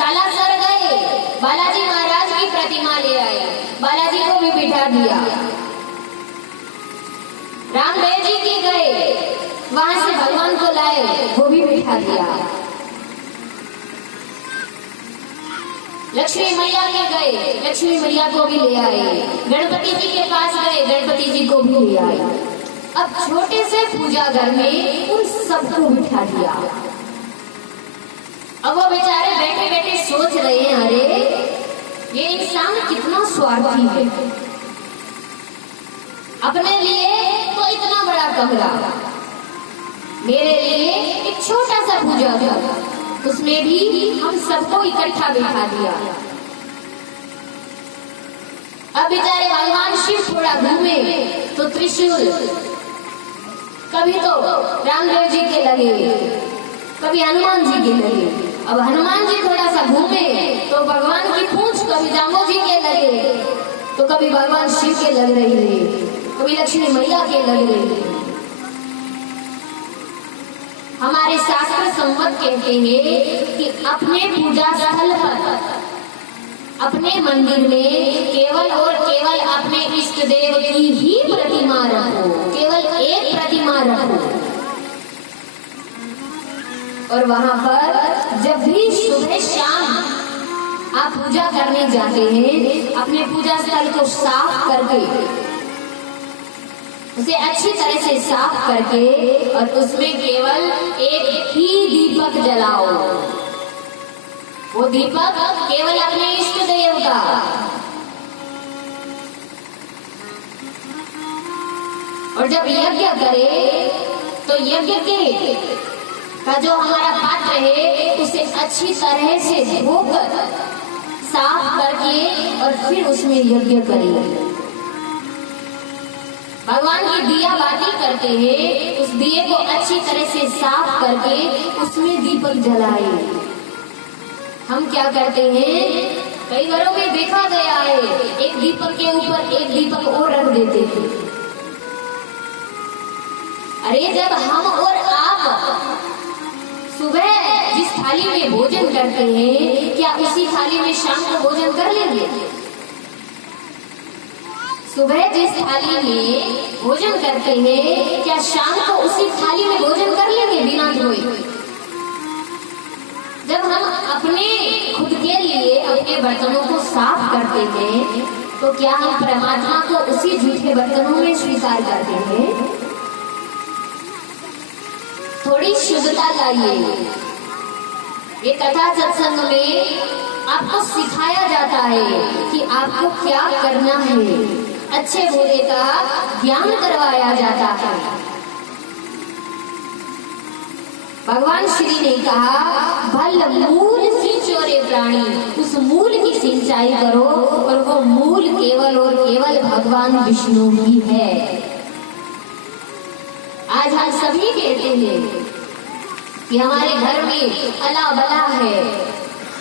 सालासर गए, बालाजी महाराज की प्रतिमा ले आए, बालाजी को भी बिठा दिया। रामदेव जी की गए, वहां से भगवान को लाए, वो भी बिठा दिया। लक्ष्मी मैया के गए, लक्ष्मी मैया को भी ले आए। गणपति जी के पास गए, गणपति जी को भी ले आए। अब छोटे से पूजा घर में उन सबको बिठा दिया। अब वो बेचारे बैठे बैठे सोच रहे हैं, अरे ये इंसान कितना स्वार्थी है, अपने लिए तो इतना बड़ा कमरा, मेरे लिए एक छोटा सा पूजा घर, उसमें भी हम सबको इकट्ठा बिठा दिया। अब बेचारे भगवान शिव थोड़ा घूमे तो त्रिशूल कभी तो रामदेव जी के लगे, कभी हनुमान जी के लगे। अब हनुमान जी थोड़ा सा घूमे तो भगवान की पूंछ कभी जाम्बो जी के लगे, तो कभी भगवान शिव के लग रही है, कभी लक्ष्मी मैया के लग रही है। हमारे शास्त्र संवत कहते हैं कि अपने पूजा स्थल पर, अपने मंदिर में केवल और केवल अपने इष्ट देव की ही प्रतिमा रखो, केवल एक प्रतिमा रखो। और वहां पर जब भी सुबह शाम आप पूजा करने जाते हैं, अपने पूजा स्थल को साफ करके, उसे अच्छी तरह से साफ करके, और उसमें केवल एक ही दीपक जलाओ। वो दीपक केवल अपने इष्ट देव का। और जब यज्ञ करे तो यज्ञ के का जो हमारा पात्र है उसे अच्छी तरह से धोकर साफ करके और फिर उसमें यज्ञ करें। भगवान की दिया बाती करते हैं, उस दिए को अच्छी तरह से साफ करके उसमें दीपक जलाए। हम क्या करते हैं, कई घरों में देखा गया है, एक दीपक के ऊपर एक दीपक और रख देते हैं। अरे जब हम और आप सुबह जिस थाली में भोजन करते हैं, क्या उसी थाली में शाम को भोजन कर लेंगे? सुबह जिस थाली में भोजन करते हैं, क्या शाम को उसी थाली में भोजन कर लेंगे बिना धोए? जब हम अपने खुद के लिए अपने बर्तनों को साफ करते हैं, तो क्या हम परमात्मा को उसी जूठे बर्तनों में स्वीकार करते हैं? थोड़ी शुद्धता लाइए। ये कथा सत्संग में आपको सिखाया जाता है कि आपको क्या करना है, अच्छे बुरे का ज्ञान करवाया जाता है। भगवान श्री ने कहा, भल मूल सिंचो रे प्राणी, उस मूल की सिंचाई करो, और वो मूल केवल और केवल भगवान विष्णु ही है। आज हम सभी कहते हैं कि हमारे घर में अला बला है,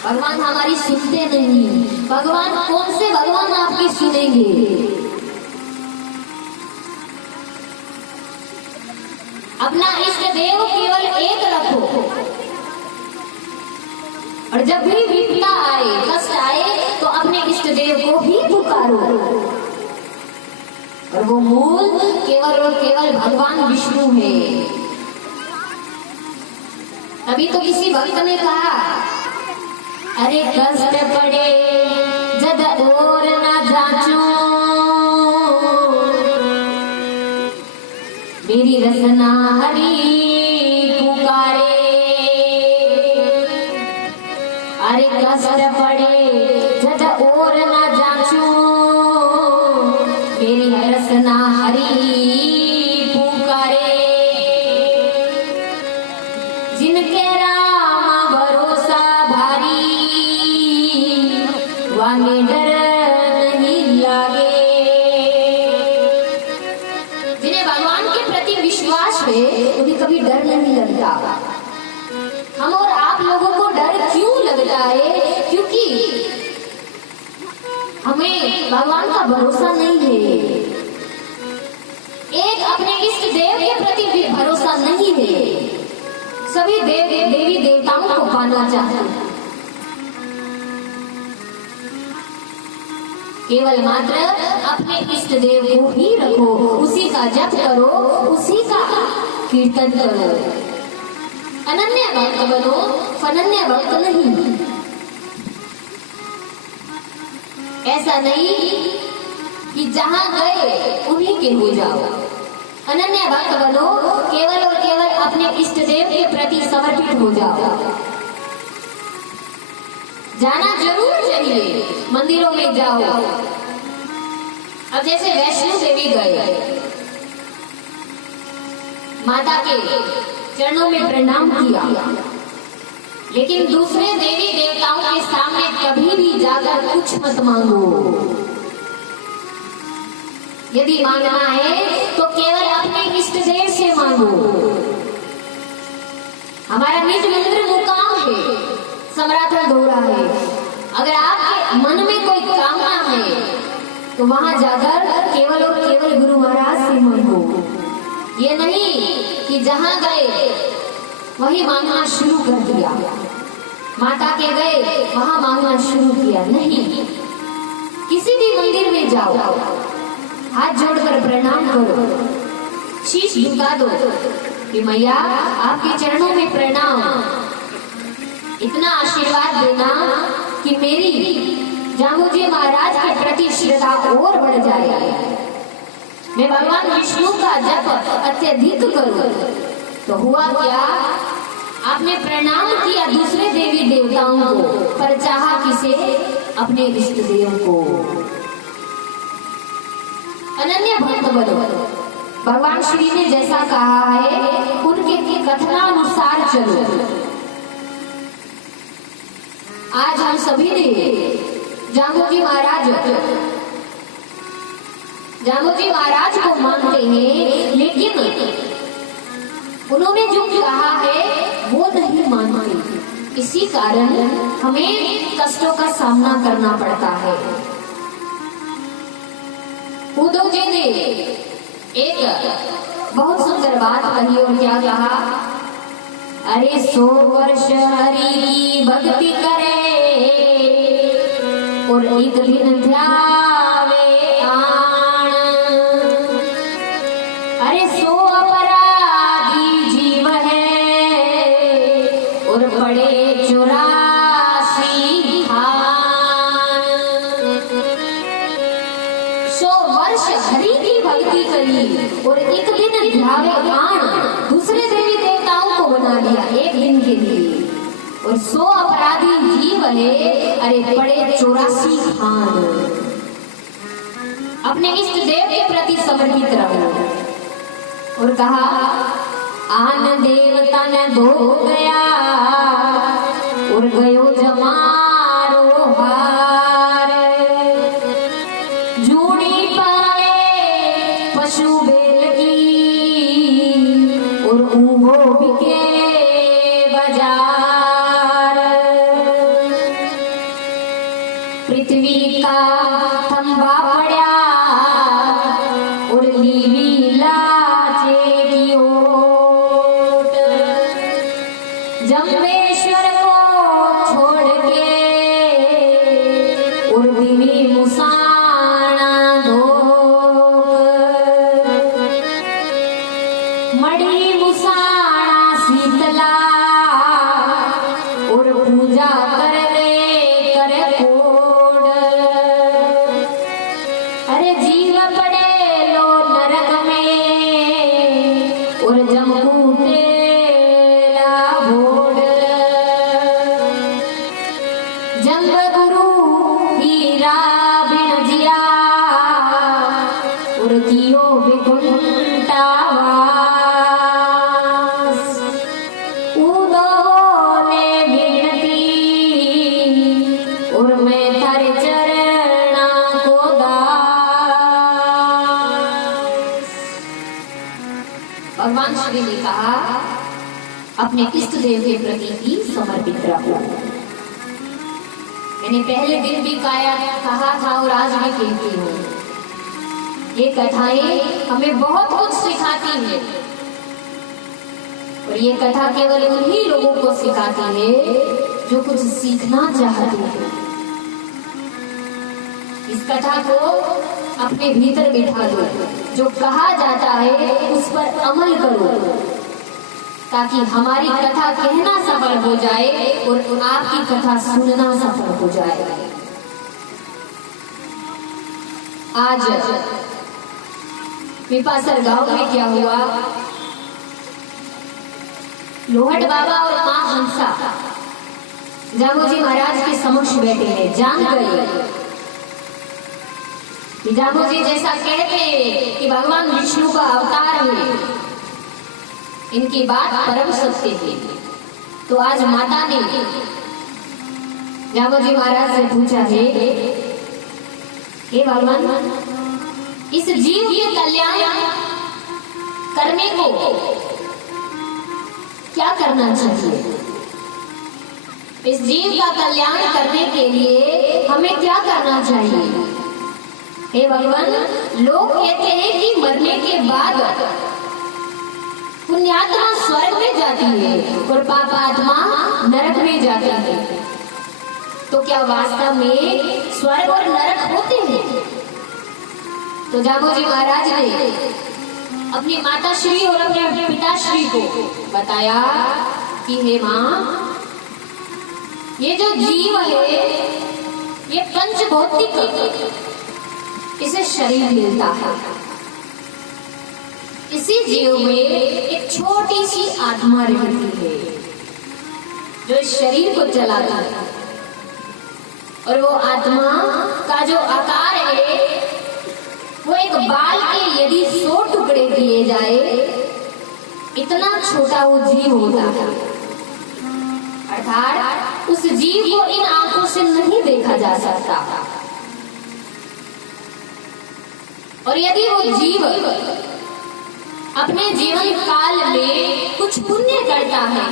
भगवान हमारी सुनते नहीं। भगवान कौन से भगवान आपकी सुनेंगे? अपना इष्ट देव केवल एक रखो, और जब भी विपदा आए, कष्ट आए, तो अपने इष्ट देव को ही पुकारो। और वो मूल केवल और केवल भगवान विष्णु है। अभी तो किसी भक्त ने कहा, अरे कष्ट पड़े जद और न जाचो, मेरी रसना हरि पुकारे। अरे कष्ट पड़े जद और न जाचो, मेरी रसना हरि पुकारे। जिनके राम भरोसा भारी, वांगे डर नहीं लागे। जिन्हें भगवान के प्रति विश्वास है, उन्हें कभी डर नहीं लगता। हम और आप लोगों को डर क्यों लगता है? क्योंकि हमें भगवान का भरोसा नहीं है। एक अपने इष्ट देव के प्रति भी भरोसा नहीं है। सभी देवी देवताओं को पाना चाहते हैं, केवल मात्र अपने इष्ट देव को ही रखो, उसी का जप करो, उसी का कीर्तन करो। अनन्य भक्त बनो, फनन्य भक्त नहीं। ऐसा नहीं कि जहां गए उन्हीं के हो जाओ। अनन्य भक्त बनो, केवल और केवल अपने इष्ट देव के प्रति समर्पित हो जाओ। जाना जरूर चाहिए, मंदिरों में जाओ। अब जैसे वैष्णो देवी गए, माता के चरणों में प्रणाम किया, लेकिन दूसरे देवी देवताओं के सामने कभी भी जाकर कुछ मत मांगो। यदि मांगना है तो केवल अपने इष्ट देव से मांगो। हमारा निज मंदिर मुकाम है, समराथन दोहरा है। अगर आपके मन में कोई कामना है तो वहां जाकर केवल और केवल गुरु महाराज से मांगो। ये नहीं कि जहां गए वही मांगना शुरू कर दिया, माता के गए वहां मांगना शुरू किया। नहीं, किसी भी मंदिर में जाओ, हाथ जोड़कर प्रणाम करो, शीश झुका दो कि मैया आपके चरणों में प्रणाम। इतना आशीर्वाद देना कि मेरी जामोजी महाराज के प्रति श्रद्धा और बढ़ जाए। मैं भगवान विष्णु का जप अत्यधिक करूं। तो हुआ क्या, आपने प्रणाम किया दूसरे देवी देवताओं को, पर चाहा किसे? अपने इष्ट देव को। अनन्य भक्त बनो। भगवान श्री ने जैसा कहा है उनके कथनानुसार चलो। आज हम सभी ने जामोजी महाराज को मानते हैं, लेकिन उन्होंने जो कहा है वो नहीं मानते। इसी कारण हमें कष्टों का सामना करना पड़ता है। उद्धव जी ने एक बहुत सुंदर बात कही और क्या कहा? अरे 100 वर्ष हरि की भक्ति करे और एक दिन ध्यावे आण। अरे 100 अपराधी जीव है और बड़े 84 खान। 100 वर्ष हरि की भक्ति करी और एक दिन ध्यावे आण। दूसरे देवी देवताओं को बना दिया एक दिन के लिए, और 100 अपराधी जीव है, अरे बड़े 84 खान। अपने इष्ट देव के प्रति समर्पित रहो। और कहा आन देवता न धो गया और गयो जमारो हार। जूड़ी पावे पशु बेल की और ऊँगो बिके बाजार। पृथ्वी का थंबा पड़ा और लीवी लाचे की ओट। जम्बेश्वर को छोड़ के और दिवी मुसाना धोक। मड़ी मुसाना शीतला और पूजा करने कर कोड। अरे जीव पड़े लो नरक में और जमकूटे लाभोड। जंग गुरु हीरा बिन जिया और कियो विकुंठा वास। उदोले विनती और मैं थारे चरणा को दास। भगवान श्री ने कहा अपने इष्ट देव के प्रति ही समर्पित रहो। मैंने पहले दिन भी कहा था और आज भी कहती हूँ, ये कथाएं हमें बहुत कुछ सिखाती है। और ये कथा केवल उन्हीं लोगों को सिखाती है जो कुछ सीखना चाहते हैं। इस कथा को अपने भीतर बिठा दो, जो कहा जाता है उस पर अमल करो, ताकि हमारी कथा कहना सफल हो जाए और आपकी कथा सुनना सफल हो जाए। आज पिपासर गांव में क्या हुआ, लोहट बाबा और मां हंसा जामोजी महाराज के समक्ष बैठे हैं। जान गए कि जामोजी जैसा कहते हैं कि भगवान विष्णु का अवतार है, इनकी बात परम सत्य है। तो आज माता ने जामोजी महाराज से पूछा है, हे भगवान, इस जीव के कल्याण करने को क्या करना चाहिए? इस जीव का कल्याण करने के लिए हमें क्या करना चाहिए? हे भगवान, लोग कहते हैं कि मरने के बाद पुण्यात्मा स्वर्ग में जाती है और पापात्मा नरक में जाती है। तो क्या वास्तव में स्वर्ग और नरक होते हैं? तो जामोजी महाराज ने अपनी माता श्री और अपने पिताश्री को बताया कि हे मां, ये जो जीव है ये पंचभौतिक, इसे शरीर मिलता है। इसी जीव में एक छोटी सी आत्मा रहती है जो इस शरीर को चलाता है, और वो आत्मा का जो आकार है वो एक बाल के यदि 100 टुकड़े किए जाए, इतना छोटा वो जीव होता है। अर्थात उस जीव को इन आंखों से नहीं देखा जा सकता, और यदि वो जीव अपने जीवन काल में कुछ पुण्य करता है,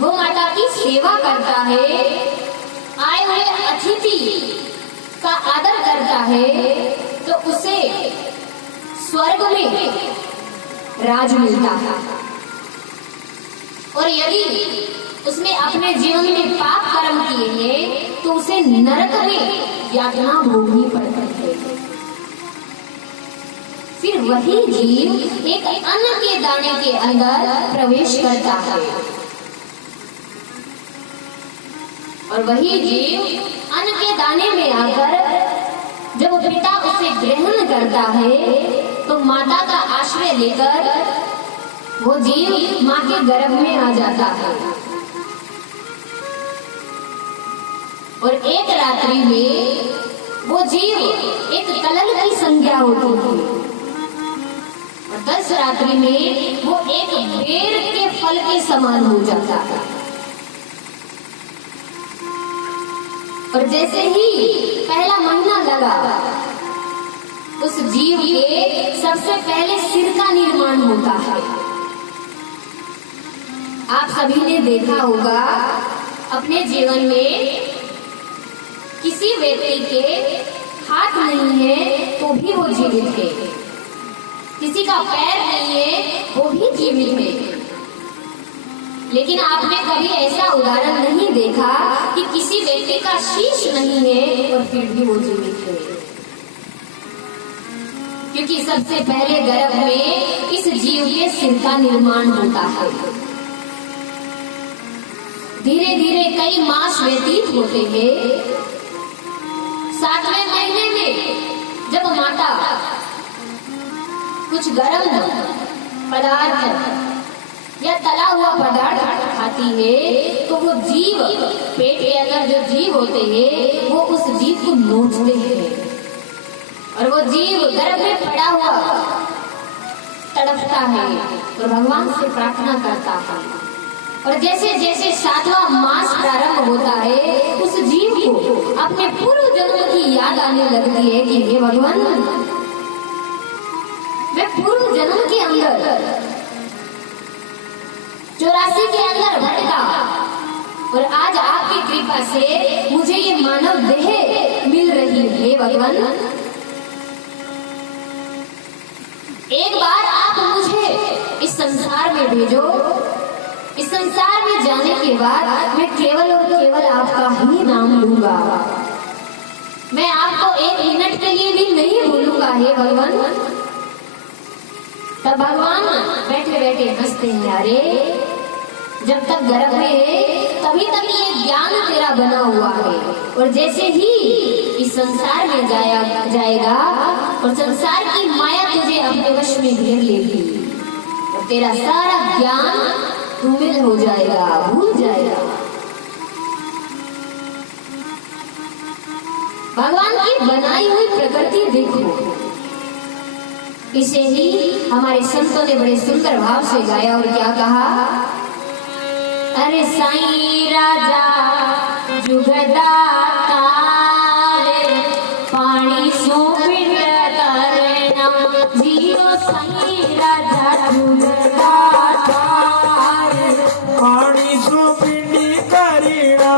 वो माता की सेवा करता है, आए हुए अतिथि का आदर करता है, तो उसे स्वर्ग में राज मिलता है। और यदि उसने अपने जीवन में पाप कर्म किए हैं तो उसे नरक में यातना भोगनी पड़ती है। फिर वही जीव एक अन्न के दाने के अंदर प्रवेश करता है, और वही जीव अन्न के दाने में आकर जब पिता उसे ग्रहण करता है तो माता का आश्रय लेकर वो जीव मां के गर्भ में आ जाता है, और एक रात्रि में वो जीव एक कलल की संज्ञा होती है, और 10 रात्रि में वो एक बेर के फल के समान हो जाता है। और जैसे ही पहला महीना लगा, उस जीव के सबसे पहले सिर का निर्माण होता है। आप सभी ने देखा होगा अपने जीवन में, किसी व्यक्ति के हाथ नहीं है तो भी वो जीवित है, किसी का पैर नहीं है वो भी जीवित है। लेकिन आपने कभी ऐसा उदाहरण नहीं देखा कि किसी व्यक्ति का शीश नहीं है और फिर भी वो जीवित है, क्योंकि सबसे पहले गर्भ में इस जीव के सिर का निर्माण होता है। धीरे धीरे कई मास व्यतीत होते हैं। 7वें महीने में जब माता कुछ गर्म पदार्थ या तला हुआ पदार्थ खाती है तो वो जीव, पेट के अंदर जो जीव होते हैं वो उस जीव को नोचते हैं, और वो जीव गर्भ में पड़ा हुआ तड़पता है और भगवान से प्रार्थना करता है। और जैसे जैसे 7वां मास प्रारंभ होता है, उस जीव को अपने पूर्व जन्म की याद आने लगती है कि हे भगवान, मैं पूर्व जन्म के अंदर 84 के अंदर भटका, और आज आपकी कृपा से मुझे ये मानव देह मिल रही है। भगवान, एक बार आप मुझे इस संसार में भेजो। इस संसार में जाने के बाद मैं केवल और केवल आपका ही नाम लूंगा। मैं आपको 1 मिनट के लिए भी नहीं भूलूंगा हे भगवान। तब भगवान बैठे बैठे हंसते हैं, अरे जब तक गर्भ में है तभी तक ये ज्ञान तेरा बना हुआ है, और जैसे ही इस संसार में जाएगा और संसार की माया तुझे अपने वश में घेर लेगी और तेरा सारा ज्ञान धूमिल हो जाएगा, भूल जाएगा। भगवान की बनाई हुई प्रकृति देखो, इसे ही हमारे संतों ने बड़े सुंदर भाव से गाया और क्या कहा, अरे साईं राजा जुगदाता रे पानी सो पिंड करना जियो, साईं राजा जुगदाता रे पानी सो पिंडी करीना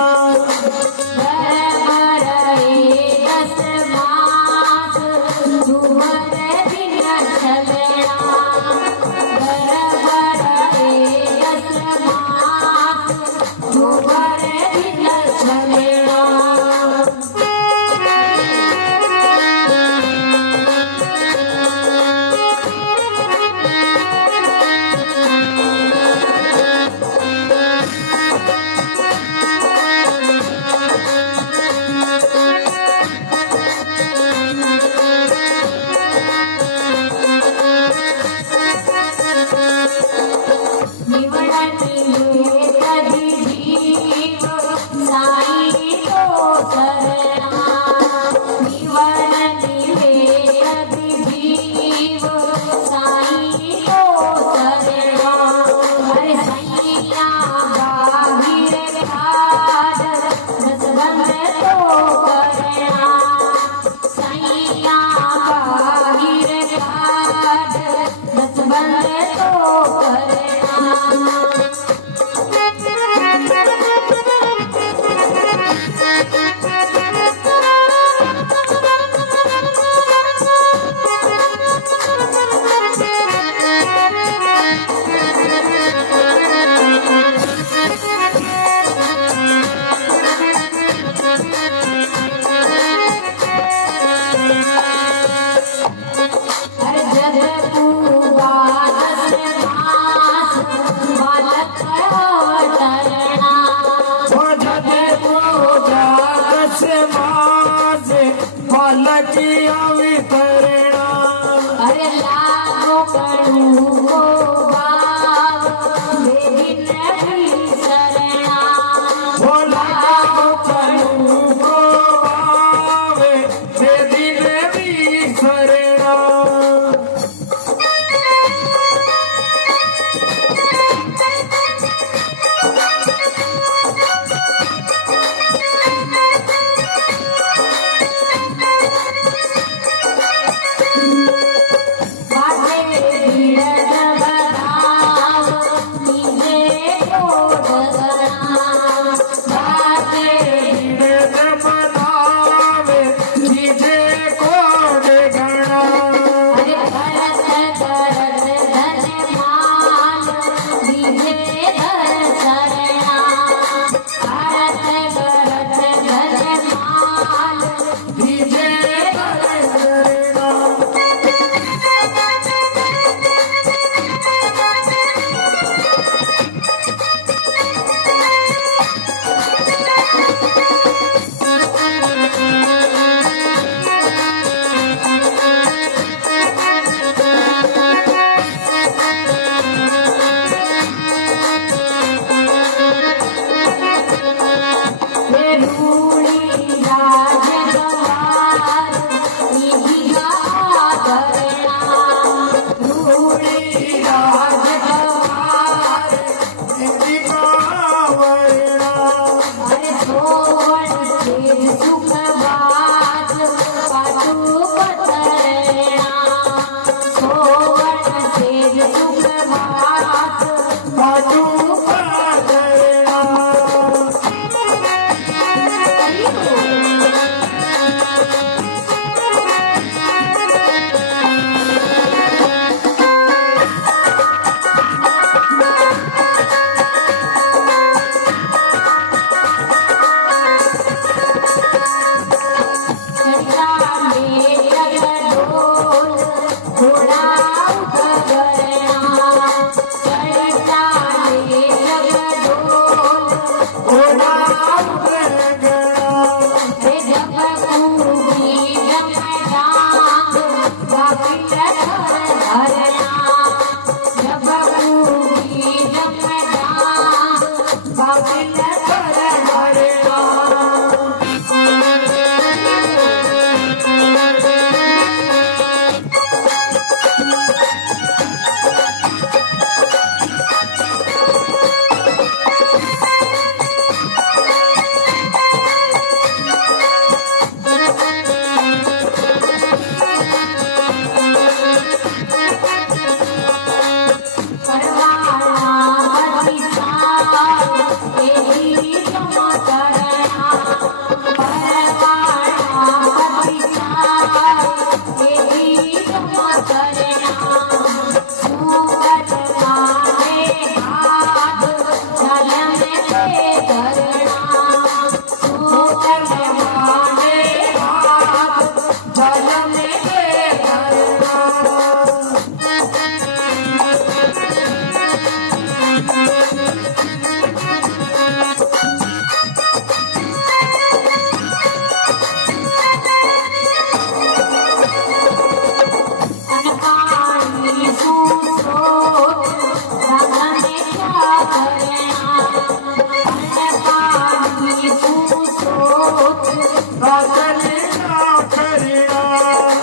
रातने ना करिणा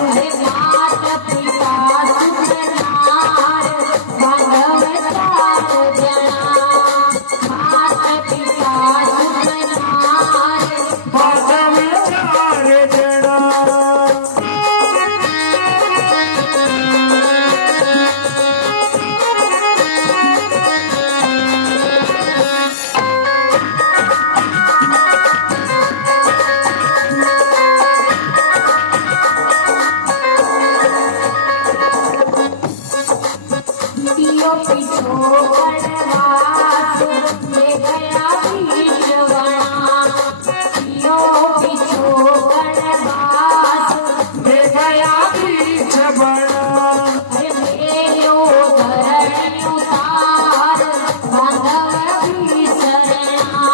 अरे मात पिता सुखनार बांधव चार जना मात पिता सुखनार बांधव चार जना पियो पिछो बनवास ले गया भीषवना पियो पिछो बनवास ले गया बीच बड़ा अरे मेलो धरण उतार बांधव भीषणा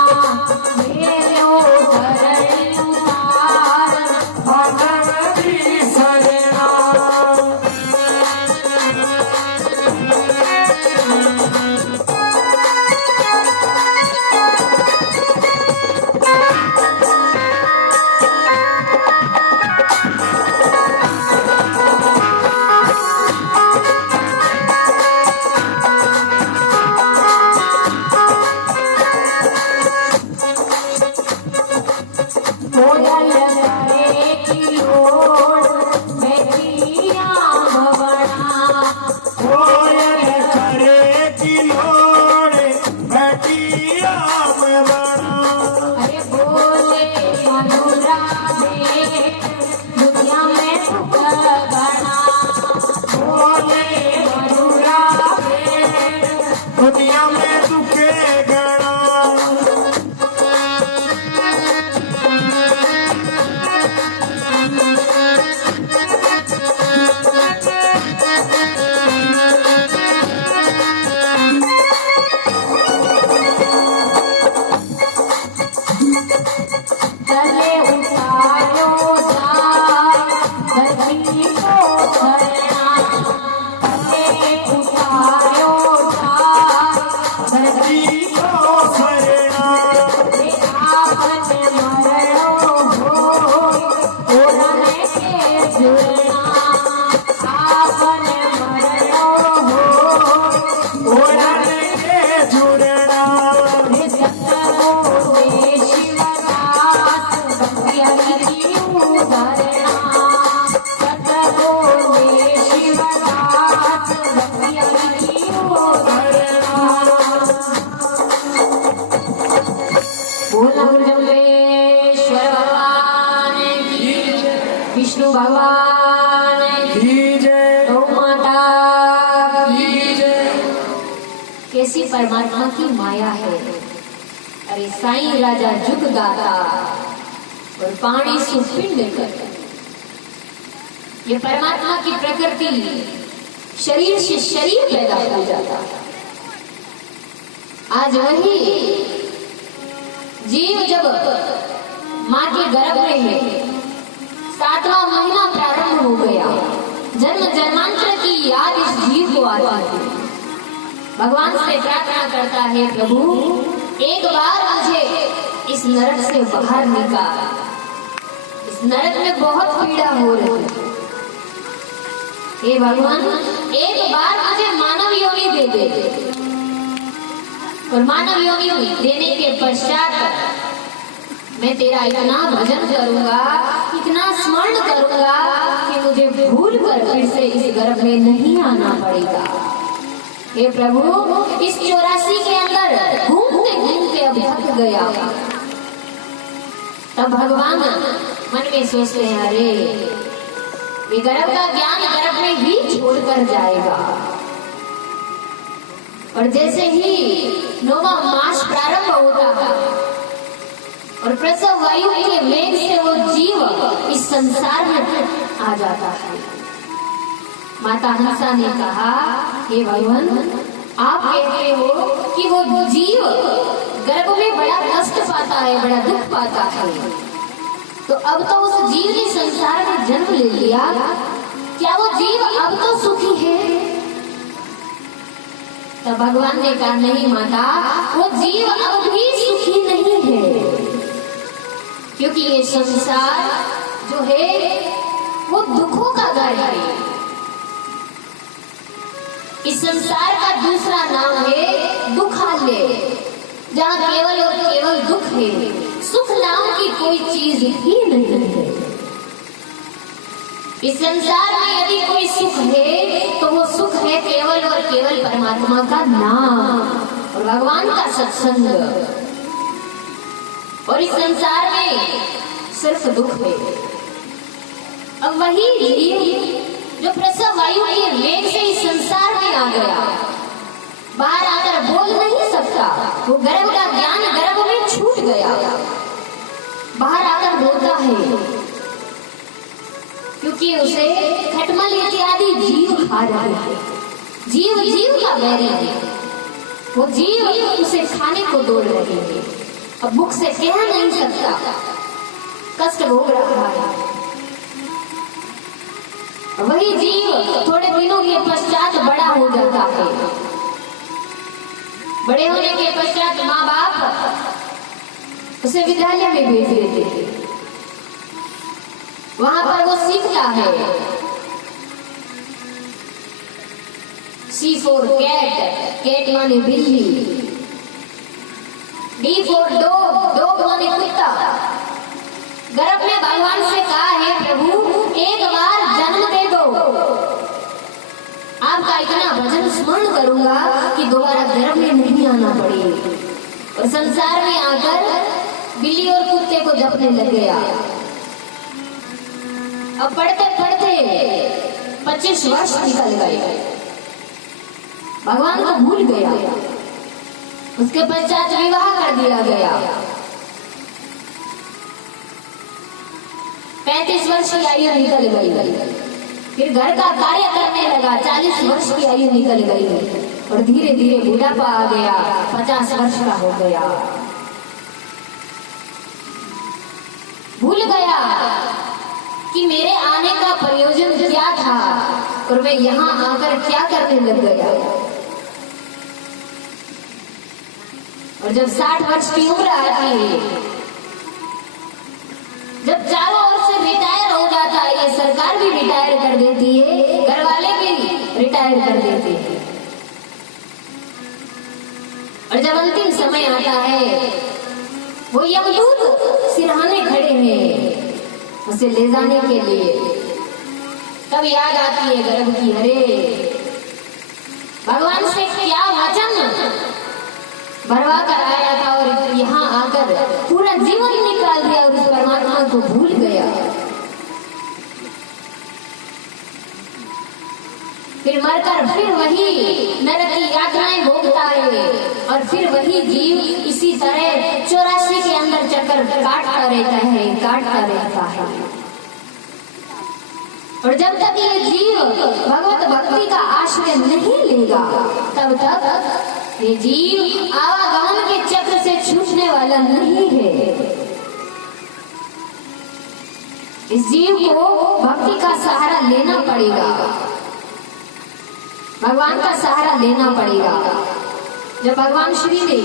मेलो धरण उतार बांधव भीषणा कोयल करे की ओर बैठिया भवना कोयल करे की लोड़ बैठिया में बड़ा अरे बोले मनुरा देख दुनिया में सुख बना बोले मधुरा दुनिया में दुखे गणा चले उतारो जाए धरती को धरना चले उतारो जाए धरती को शरणा रे आपने मरणो हो ओरने के जुड़ना आपने मरणो हो ओरने के जुड़ना रे सतगो दे शिवदास भक्तिया की उधरना सतगो दे शिवदास भक्तिया की उधरना बोलो जम्बेश्वर भगवान की विष्णु भगवान की जय गौ माता की जय कैसी परमात्मा की माया है। अरे साईं राजा जुग दाता और पानी सुपिंड कर ये परमात्मा की प्रकृति शरीर से शरीर पैदा हो जाता है। आज वही जीव जब माँ के गर्भ में है, 7वां महीना प्रारंभ हो गया, जन्म जन्मांतर की याद इस जीव को आती है। भगवान से प्रार्थना करता है, प्रभु एक बार मुझे इस नरक से बाहर निकाल, इस नरक में बहुत पीड़ा हो रही है। हे भगवान एक बार मुझे मानव योनि दे दे, और मानव योनि देने के पश्चात मैं तेरा इतना भजन करूंगा, इतना स्मरण करूंगा कि मुझे भूल कर फिर से इस गर्भ में नहीं आना पड़ेगा। हे प्रभु इस 84 के अंदर घूमते घूमते अब थक गया। तब भगवान मन में सोचते हैं, अरे ये गर्भ का ज्ञान गर्भ में ही छोड़कर जाएगा। और जैसे ही 9वां मास प्रारंभ होता है और प्रसव वायु के वेग से वो जीव इस संसार में आ जाता है। माता हंसा ने कहा, हे भगवान आप कहते हो कि वो जीव गर्भ में बड़ा कष्ट पाता है, बड़ा दुख पाता है, तो अब तो उस जीव ने संसार में जन्म ले लिया, क्या वो जीव अब तो सुखी है? तब भगवान ने कहा, नहीं माता, वो जीव अब भी सुखी नहीं है, क्योंकि ये संसार जो है वो दुखों का घर है। इस संसार का दूसरा नाम है दुखालय, जहाँ केवल और केवल दुख है, सुख नाम की कोई चीज ही नहीं है। इस संसार में यदि कोई सुख है तो वो सुख है केवल और केवल परमात्मा का नाम और भगवान का सत्संग। और इस संसार में सिर्फ दुख है। अब वही जीव जो प्रसव वायु के वेग से इस संसार में आ गया, बाहर आकर बोल नहीं सकता, वो गर्भ का ज्ञान गर्भ में छूट गया, बाहर आकर बोलता है क्योंकि उसे खटमल इत्यादि जीव खा रहे हैं। जीव जीव का बैरी है, वो जीव उसे खाने को दौड़ रहे हैं। अब मुख से कह नहीं सकता, कष्ट भोग रहा है। वही जीव थोड़े दिनों के पश्चात बड़ा हो जाता है। बड़े होने के पश्चात माँ बाप उसे विद्यालय में भेज देते हैं। वहां पर वो सीखता है C for cat, cat माने बिल्ली, D for dog, dog माने कुत्ता। गर्भ में भगवान से कहा है प्रभु एक बार जन्म दे दो, आपका इतना भजन स्मरण करूंगा कि दोबारा गर्भ में नहीं आना पड़े। और संसार में आकर बिल्ली और कुत्ते को जपने लग गया। अब पढ़ते पढ़ते 25 वर्ष निकल गए, भगवान को भूल गया। उसके पश्चात विवाह कर दिया गया। 35 वर्ष की आयु निकल गई। फिर घर का कार्य करने लगा, 40 वर्ष की आयु निकल गई और धीरे धीरे बुढ़ापा आ गया, 50 वर्ष का हो गया। भूल गया कि मेरे आने का प्रयोजन क्या था और मैं यहाँ आकर क्या करने लग गया। और जब 60 वर्ष की उम्र आती है, जब चारों ओर से रिटायर हो जाता है, ये सरकार भी रिटायर कर देती है, घर वाले भी रिटायर कर देते हैं, और जब अंतिम समय आता है वो यमदूत सिरहाने खड़े हैं उसे ले जाने के लिए। तब याद आती है गर्भ की, अरे भगवान से क्या वचन भरवा कर आया था और यहाँ आकर पूरा जीवन निकाल दिया और उस परमात्मा को भूल गया। फिर मरकर फिर वही नरक की यातनाएं भोगता है और फिर वही जीव इसी तरह 84 के अंदर चक्कर काटता रहता है। और जब तक ये जीव भगवत भक्ति का आश्रय नहीं लेगा, तब तक ये जीव आवागमन के चक्र से छूटने वाला नहीं है। इस जीव को भक्ति का सहारा लेना पड़ेगा, भगवान का सहारा लेना पड़ेगा। जब भगवान श्री ने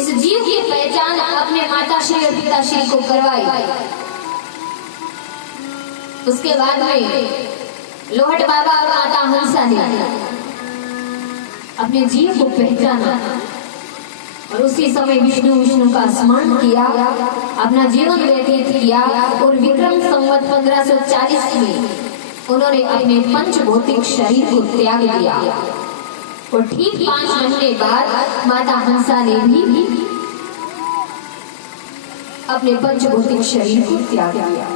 इस जीव की पहचान अपने माता श्री और पिता श्री को करवाई, उसके बाद में लोहट बाबा और माता हंसा ने अपने जीव को पहचाना और उसी समय विष्णु का स्मरण किया, अपना जीवन व्यतीत किया और विक्रम संवत 1540 में उन्होंने अपने पंच भौतिक शरीर को त्याग दिया। और ठीक 5 महीने बाद माता हंसा ने भी अपने पंच भौतिक शरीर को त्याग दिया।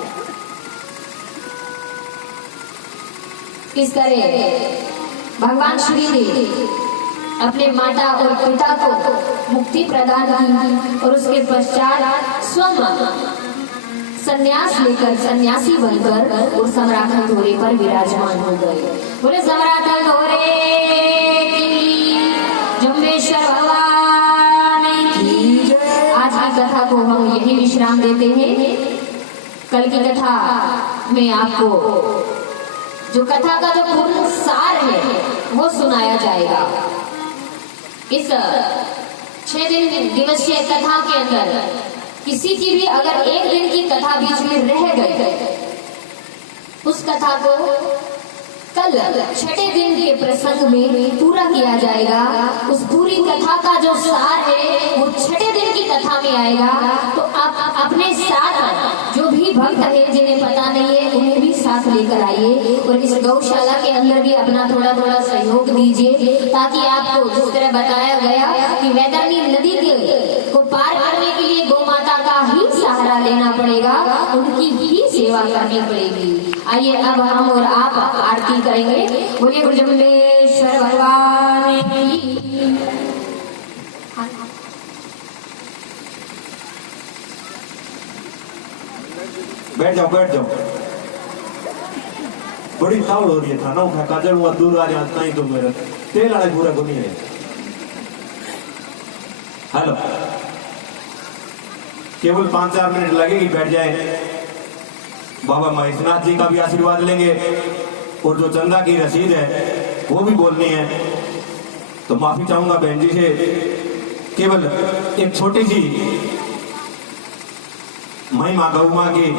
इस तरह भगवान श्री ने अपने माता और पिता को मुक्ति प्रदान की और उसके पश्चात स्वयं संन्यास लेकर सन्यासी बनकर वो सम्राट घोड़े पर विराजमान हो गए। बोले सम्राट घोड़े जम्बेश्वर भगवान की। आज की कथा को हम यही विश्राम देते हैं। कल की कथा में आपको जो कथा का जो पूर्ण सार है वो सुनाया जाएगा। इस 6 दिन दिवसीय कथा के अंदर किसी की भी अगर एक दिन की कथा बीच में रह गई, उस कथा को कल छठे दिन के प्रसंग में पूरा किया जाएगा। उस पूरी कथा का जो सार है वो छठे दिन की कथा में आएगा। तो आप अपने साथ जो भी भक्त है जिन्हें पता नहीं है उन्हें भी साथ लेकर आइए और इस गौशाला के अंदर भी अपना थोड़ा थोड़ा सहयोग दीजिए, ताकि आपको जिस तरह बताया गया कि वैतरणी नदी को पार करने के लिए गौ माता का ही सहारा लेना पड़ेगा, उनकी ही सेवा करनी पड़ेगी। आइए अब हम और आप आरती करेंगे। बोलिए गुरुजम्बेश्वर भगवान की। बैठ जाओ बैठ जाओ। बड़ी तावड़ हो रही है, थाना उठा काजल हुआ दूर आ रहा नहीं तो मेरा तेल आड़ा पूरा को नहीं है। हेलो, केवल 5-4 मिनट लगेगी, बैठ जाए। बाबा महेशनाथ जी का भी आशीर्वाद लेंगे और जो चंदा की रसीद है वो भी बोलनी है। तो माफी चाहूंगा बहन जी से, केवल एक छोटी सी महिमा गौ माँ की